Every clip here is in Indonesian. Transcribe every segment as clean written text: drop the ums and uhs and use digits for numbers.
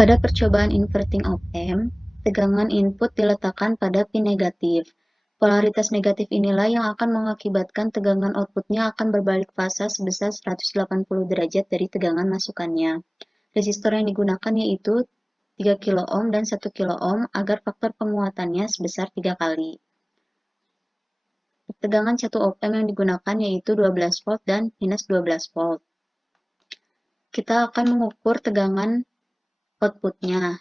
Pada percobaan inverting op-amp, tegangan input diletakkan pada pin negatif. Polaritas negatif inilah yang akan mengakibatkan tegangan outputnya akan berbalik fasa sebesar 180 derajat dari tegangan masukannya. Resistor yang digunakan yaitu 3 kilo ohm dan 1 kilo ohm agar faktor penguatannya sebesar 3 kali. Tegangan satu op-amp yang digunakan yaitu 12 volt dan minus 12 volt. Kita akan mengukur tegangan outputnya.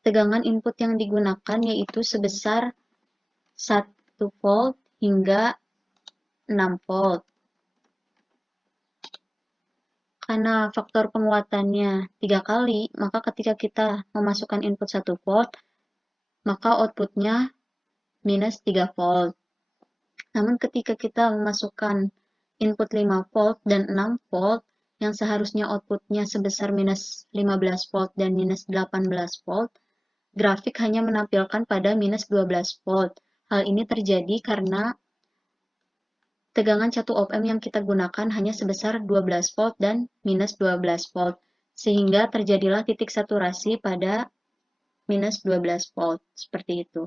Tegangan input yang digunakan yaitu sebesar 1 volt hingga 6 volt. Karena faktor penguatannya 3 kali, maka ketika kita memasukkan input 1 volt, maka outputnya minus 3 volt. Namun ketika kita memasukkan input 5 volt dan 6 volt, yang seharusnya outputnya sebesar minus 15 volt dan minus 18 volt, grafik hanya menampilkan pada minus 12 volt. Hal ini terjadi karena tegangan satu op-amp yang kita gunakan hanya sebesar 12 volt dan minus 12 volt, sehingga terjadilah titik saturasi pada minus 12 volt, seperti itu.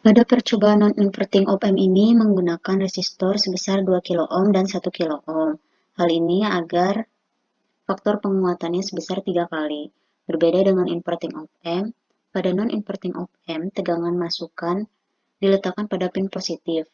Pada percobaan non-inverting op-amp ini menggunakan resistor sebesar 2 kilo ohm dan 1 kilo ohm. Hal ini agar faktor penguatannya sebesar 3 kali. Berbeda dengan inverting op-amp, pada non-inverting op-amp tegangan masukan diletakkan pada pin positif.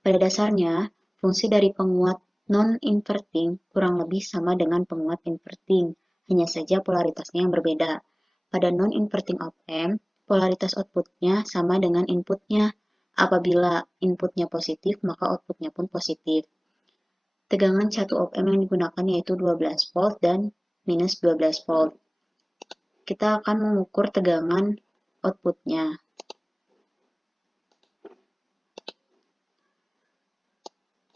Pada dasarnya, fungsi dari penguat non-inverting kurang lebih sama dengan penguat inverting, hanya saja polaritasnya yang berbeda. Pada non-inverting op-amp, polaritas outputnya sama dengan inputnya. Apabila inputnya positif, maka outputnya pun positif. Tegangan satu op-amp yang digunakan yaitu 12 volt dan minus 12 volt. Kita akan mengukur tegangan outputnya.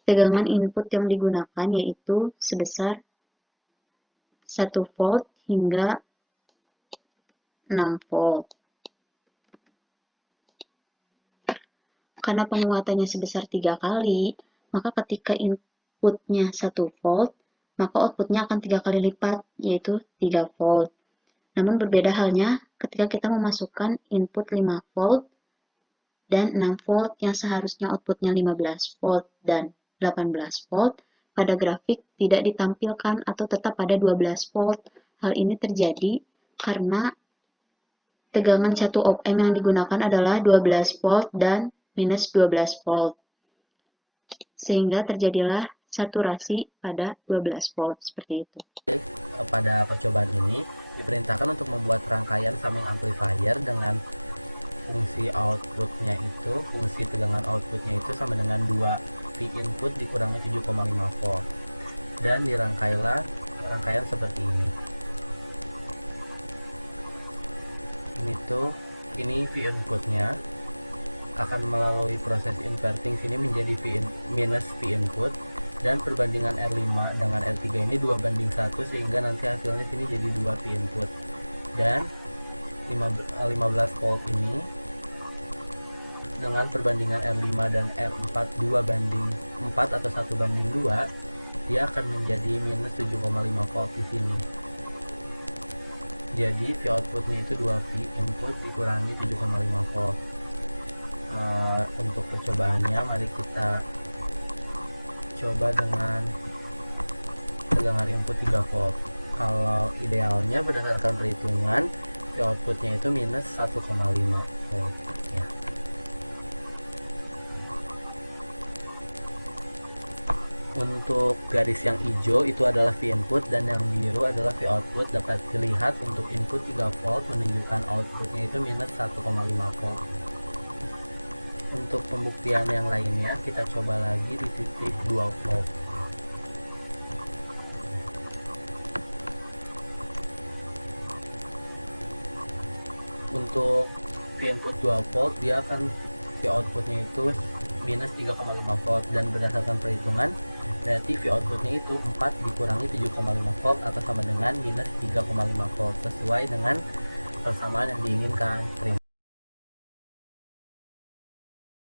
Tegangan input yang digunakan yaitu sebesar 1 volt hingga 6 volt. Karena penguatannya sebesar 3 kali, maka ketika inputnya 1 volt, maka outputnya akan 3 kali lipat, yaitu 3 volt. Namun berbeda halnya ketika kita memasukkan input 5 volt dan 6 volt yang seharusnya outputnya 15 volt dan 18 volt, pada grafik tidak ditampilkan atau tetap pada 12 volt. Hal ini terjadi karena tegangan satu op-amp yang digunakan adalah 12 volt dan minus 12 volt. Sehingga terjadilah saturasi pada 12 volt, seperti itu. Pada percobaan ini diperintahkan untuk membuat rangkaian summing amplifier dengan fungsi tegangan outputnya itu sama dengan 2 V input dikurangi 7,5 volt, dan dirangkailah rangkaian seperti ini. Ini V inputnya akan melalui proses inverting sini menjadi minus V input, dan perbandingan R5 dengan R3 ini 2:1, sehingga nanti hasilnya sini jadi 2 V input. Dan 15 volt ini dengan perbandingan R5 dan R4 2:4 atau 1:2, dia akan menjadi minus 7,5 volt di sini. Jadi V outputnya itu 2 V input dikurangi 7,5 volt. Untuk percobaannya, mari kita coba dengan tegangan input 3 volt. Kalau idealnya berdasarkan perhitungan, V outputnya itu minus 1,5 volt ya. Untuk garis yang hijau itu adalah V input dan yang biru adalah V output. Dapat dilihat untuk input 3 volt menunjukkan outputnya itu minus 1,5 volt. Untuk pembuktian yang lainnya, kita coba lagi di titik 2 volt. Untuk V input 2 volt, dia akan V outputnya itu minus 3,5 volt, dan berdasarkan perhitungan berarti V outputnya itu 4 dikurangi 7,5 volt atau sama dengan minus 3,5 volt, sesuai dengan persamaan yang diinginkan. Terima